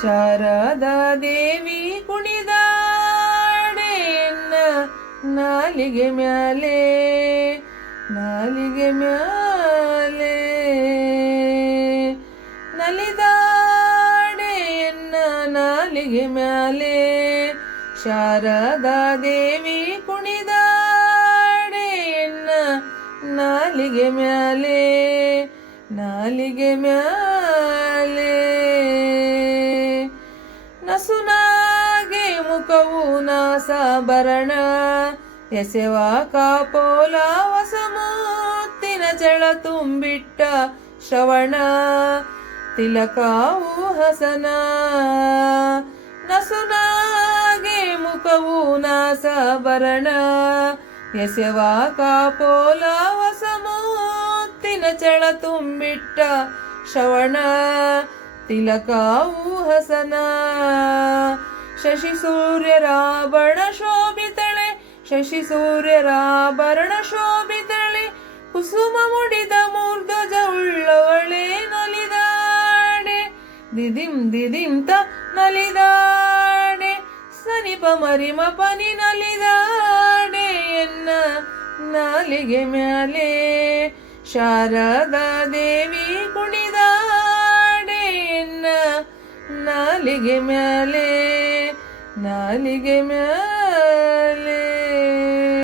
ಶಾರದಾ ದೇವಿ ಕುಣಿದಾಡೆ ಎನ್ನ ನಾಲಿಗೆ ಮ್ಯಾಲೆ ನಾಲಿಗೆ ಮ್ಯಾಲೆ ನಲಿದಾಡೆ ಎನ್ನ ನಾಲಿಗೆ ಮ್ಯಾಲೆ ಶಾರದಾ ದೇವಿ ಕುಣಿದಾಡೆ ಎನ್ನ ನಾಲಿಗೆ ಮ್ಯಾಲೆ ನಾಲಿಗೆ ಮ್ಯಾಲೆ ನಸುನಾಗೆ ಮುಖವು ನಾಸಾಭರಣ ಎಸೆವ ಕಾಪೋಲ ಹೊಸಮೂತ್ತಿನ ಚಳ ತುಂಬಿಟ್ಟ ಶ್ರವಣ ತಿಲಕಾವು ಹಸನ ನಸುನಾಗೆ ಮುಖವು ನಾಸಾಭರಣ ಎಸೆವ ಕಾಪೋಲ ಹೊಸಮೂತ್ತಿನ ಚಳ ತುಂಬಿಟ್ಟ ಶ್ರವಣ ತಿಲಕಾವು ಹಸನ ಶಶಿ ಸೂರ್ಯರಾಭರಣ ಶೋಭಿತಳೆ ಶಶಿ ಸೂರ್ಯರಾಭರಣ ಶೋಭಿತಳೆ ಕುಸುಮ ಮುಡಿದ ಮೂರ್ಧ್ವಜ ಉಳ್ಳವಳೆ ನಲಿದಾಡೆ ದಿದಿಂ ದಿದಿಂ ತ ನಲಿದಾಡೆ ಸನಿಪ ಮರಿಮ ಪನಿ ನಲಿದಾಡೆ ಎನ್ನ ನಾಲಿಗೆ ಮ್ಯಾಲೆ ಶಾರದಾ ದೇವಿ ಕುಣಿದಾಡೆ ಎನ್ನ ನಾಲಿಗೆ ಮ್ಯಾಲೆ ನಾಲಿಗೆ ಮ್ಯಾಲೆ